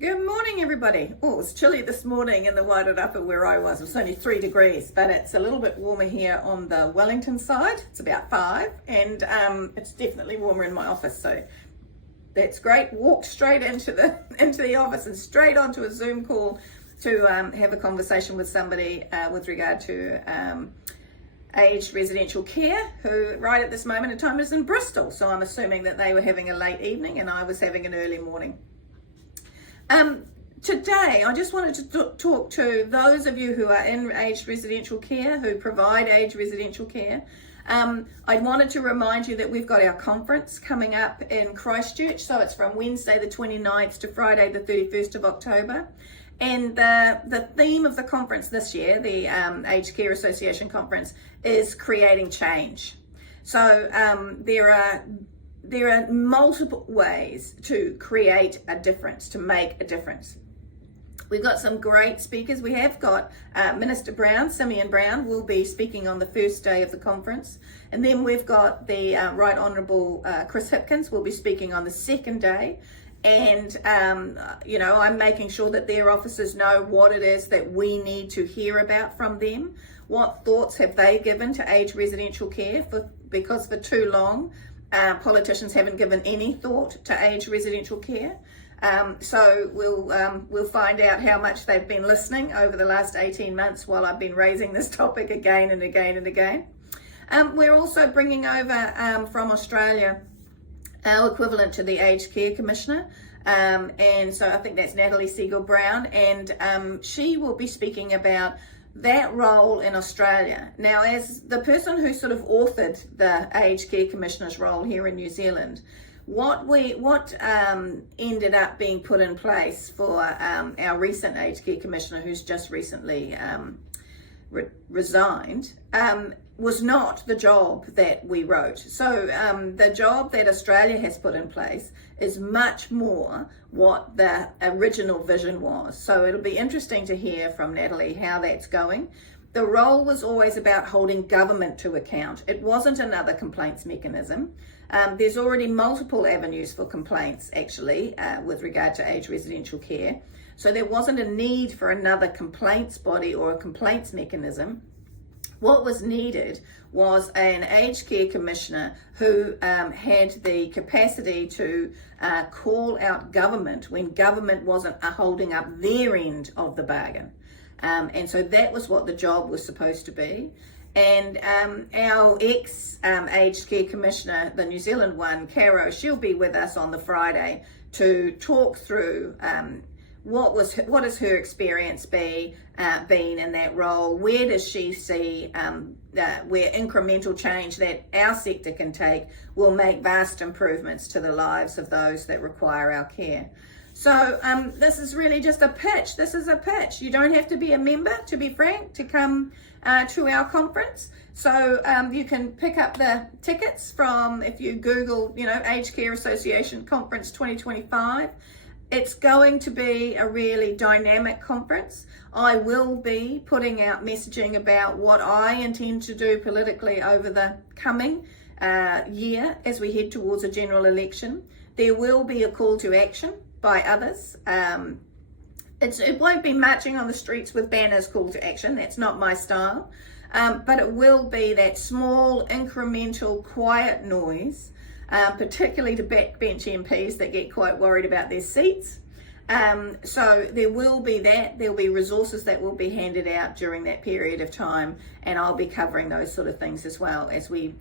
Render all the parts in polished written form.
Good morning, everybody. Oh, it was chilly this morning in the Wairarapa where I was. It was only 3 degrees, but it's a little bit warmer here on the Wellington side. It's about 5, and it's definitely warmer in my office, so that's great. Walked straight into the office and straight onto a Zoom call to have a conversation with somebody with regard to aged residential care, who right at this moment in time is in Bristol. So I'm assuming that they were having a late evening and I was having an early morning. Today, I just wanted to talk to those of you who are in aged residential care, who provide aged residential care. I wanted to remind you that we've got our conference coming up in Christchurch. So it's from Wednesday the 29th to Friday the 31st of October. And the theme of the conference this year, the Aged Care Association conference, is creating change. So there are multiple ways to create a difference, to make a difference. We've got some great speakers. We have got Minister Brown, Simeon Brown, will be speaking on the first day of the conference. And then we've got the Right Honourable Chris Hipkins will be speaking on the second day. And, I'm making sure that their officers know what it is that we need to hear about from them. What thoughts have they given to aged residential care? Because for too long, politicians haven't given any thought to aged residential care. So we'll find out how much they've been listening over the last 18 months while I've been raising this topic again and again and again. We're also bringing over from Australia our equivalent to the Aged Care Commissioner. And so I think that's Natalie Siegel-Brown, and she will be speaking about that role in Australia. Now, as the person who sort of authored the Aged Care Commissioner's role here in New Zealand, what ended up being put in place for our recent Aged Care Commissioner, who's just recently resigned, was not the job that we wrote. So the job that Australia has put in place is much more what the original vision was. So it'll be interesting to hear from Natalie how that's going. The role was always about holding government to account. It wasn't another complaints mechanism. There's already multiple avenues for complaints, actually, with regard to aged residential care. So there wasn't a need for another complaints body or a complaints mechanism. What was needed was an aged care commissioner who had the capacity to call out government when government wasn't holding up their end of the bargain. And so that was what the job was supposed to be. And our ex-aged care commissioner, the New Zealand one, Caro, she'll be with us on the Friday to talk through what has her experience been in that role. Where does she see where incremental change that our sector can take will make vast improvements to the lives of those that require our care. So this is really just a pitch. This is a pitch. You don't have to be a member, to be frank, to come to our conference. So you can pick up the tickets from, if you Google, Aged Care Association Conference 2025. It's going to be a really dynamic conference. I will be putting out messaging about what I intend to do politically over the coming year as we head towards a general election. There will be a call to action by others. It won't be marching on the streets with banners call to action. That's not my style. But it will be that small, incremental, quiet noise, particularly to backbench MPs that get quite worried about their seats. So there will be that. There'll be resources that will be handed out during that period of time, and I'll be covering those sort of things as well as we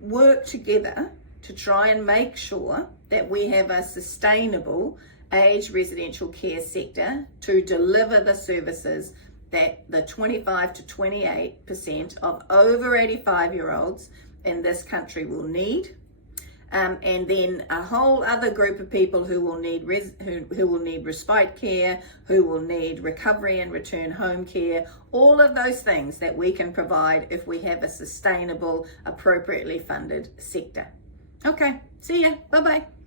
work together to try and make sure that we have a sustainable aged residential care sector to deliver the services that the 25 to 28% of over 85-year-olds in this country will need. And then a whole other group of people who will need who will need respite care, who will need recovery and return home care, all of those things that we can provide if we have a sustainable, appropriately funded sector. Okay, see ya. Bye-bye.